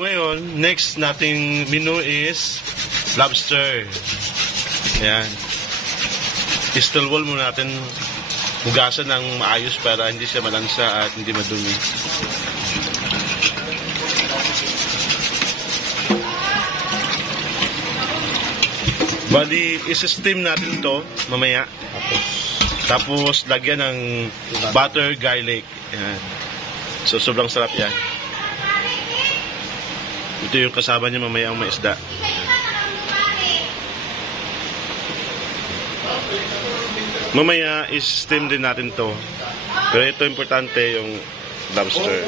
Ngayon, next nating menu is lobster. Ayan. Istilwol muna natin hugasan ng maayos para hindi siya malansa at hindi madumi. Bali, isi-steam natin to mamaya. Tapos, lagyan ng butter garlic. Ayan. So, sobrang sarap yan. Ito yung kasama niya mamaya ang maisda. Mamaya, is-steam din natin to. Pero ito importante yung lobster.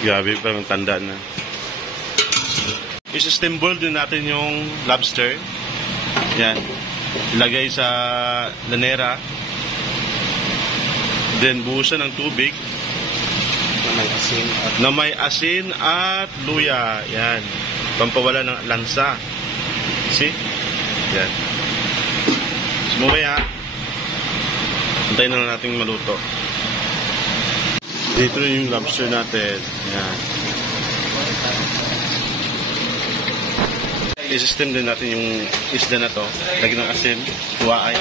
Grabe, parang tanda na. Is-steam boil din natin yung lobster. Yan. Ilagay sa lanera. Then, buhusan ng tubig. Na may asin at luya. Yan. Pampawala ng lansa. See? Yan. So, mamaya, antayin na lang natin maluto. Dito yung lobster natin. Yan. I-system din natin yung isda na to. Lagyan ng asin, tuwaay.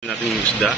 Natin yung isda.